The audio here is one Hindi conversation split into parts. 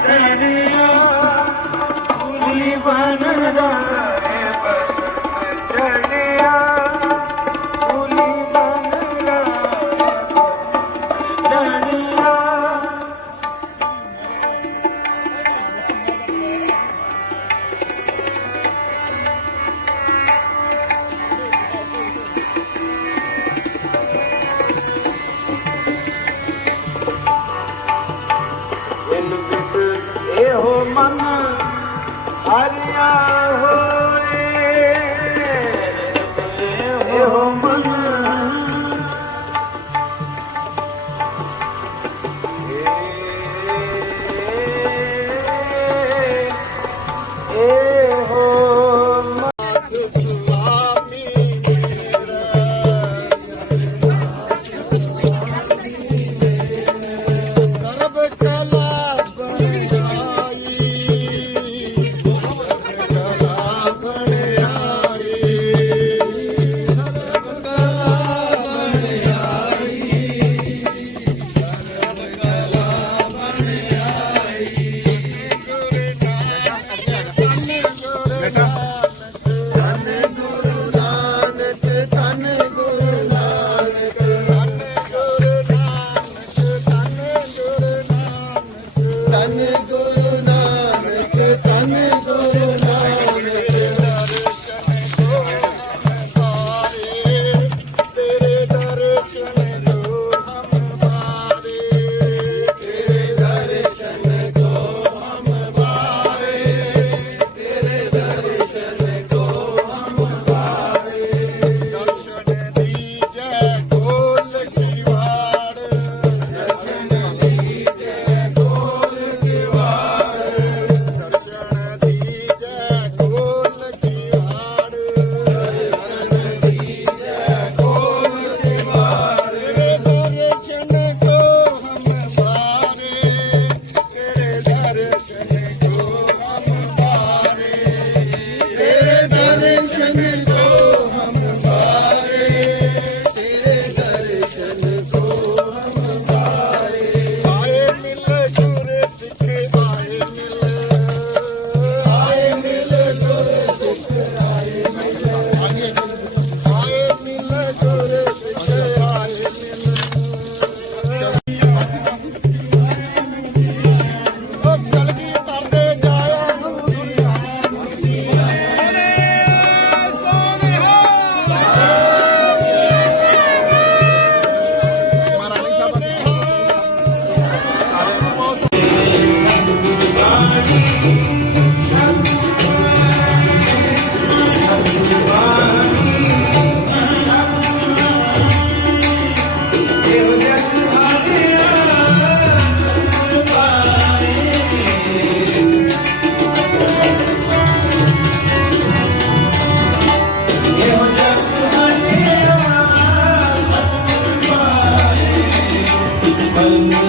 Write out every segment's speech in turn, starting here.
चढ़िया now.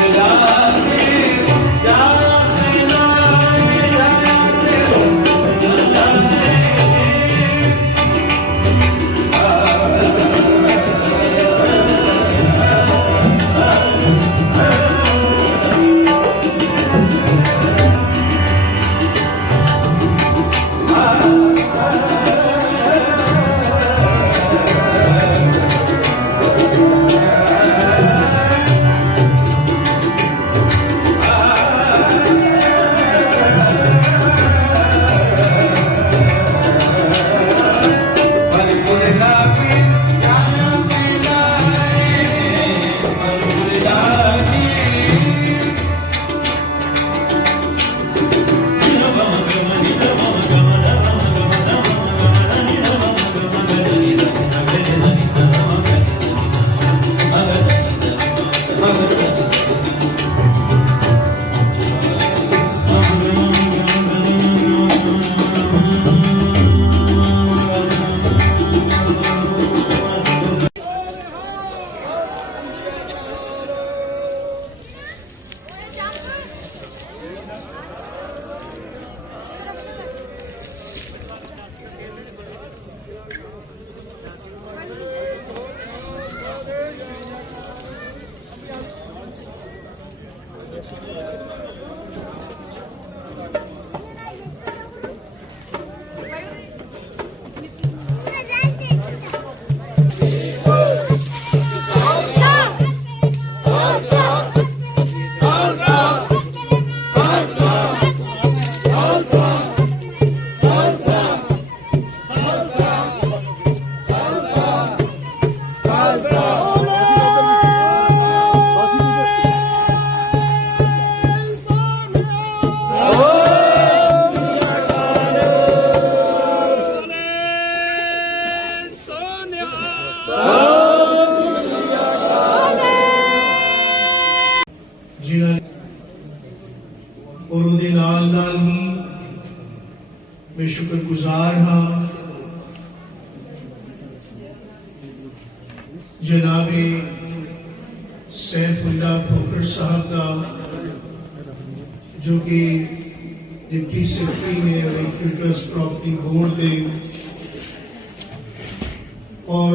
Alhamdulillah ਜਿਨ੍ਹਾਂ ਗੁਰੂ ਦੇ ਨਾਲ ਨਾਲ सैफुल्ला खोखर साहब का जो कि डिप्टी सेक्रेटरी है वेक्टर ट्रस्ट प्रॉपर्टी बोर्ड के और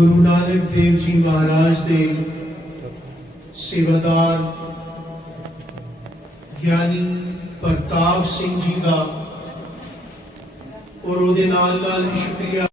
ਗੁਰੂ ਨਾਨਕ ਦੇਵ ਜੀ ਮਹਾਰਾਜ ਦੇ ਸੇਵਾਦਾਰ ਗਿਆਨੀ ਪ੍ਰਤਾਪ ਸਿੰਘ ਜੀ ਦਾ ਔਰ ਉਹਦੇ ਨਾਲ ਨਾਲ ਸ਼ੁਕਰੀਆ